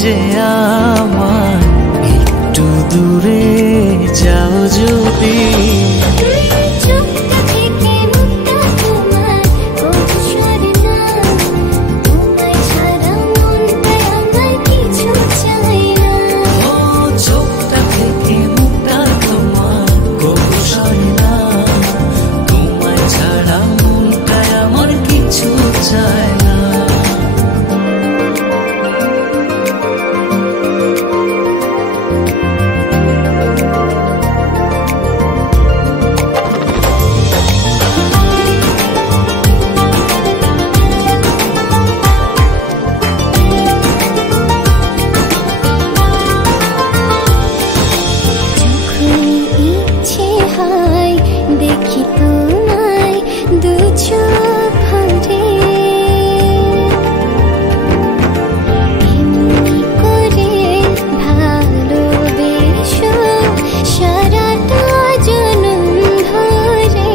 যে আমার একটু দূরে যাও যদি। দেখি তোমায় দু চোখ ভরে, এমনি করে ভালোবেসো সারাটা জনম ধরে।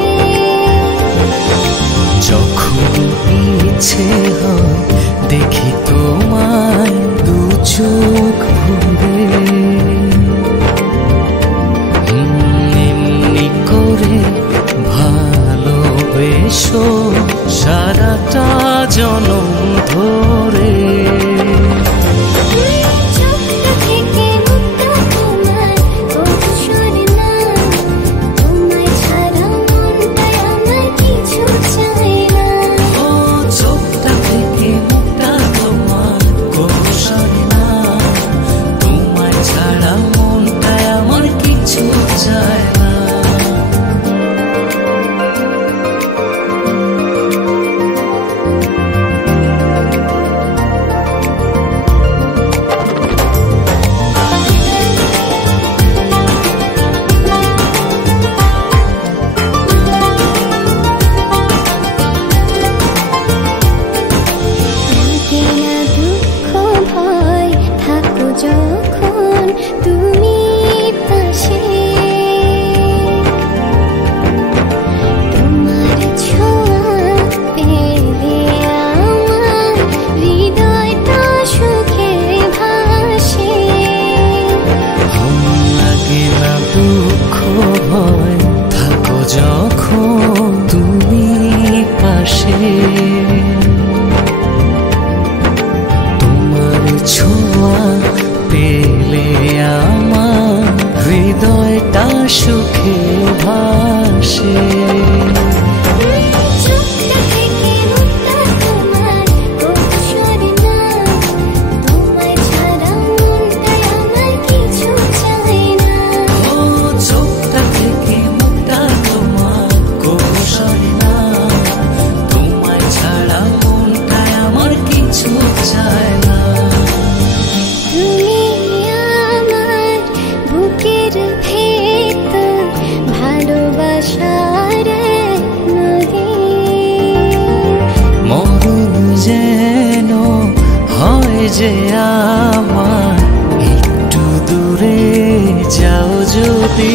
যখন ইচ্ছে হয় দেখি তোমায় দু চোখ ভরে, ভালোবেসো সারাটা জনম ধরে। যখন তুমি পাশে, তোমার ছোঁয়া পেলে আমার হৃদয়টা সুখে ভাসে। লাগে না দুঃখ ভয় থাকো যখন তুমি পাশে, তোমার ছোঁয়া পেলে আমার হৃদয়টা সুখে ভাসে। যেন হয় যে আমার একটু দূরে যাও যদি।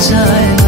চায়।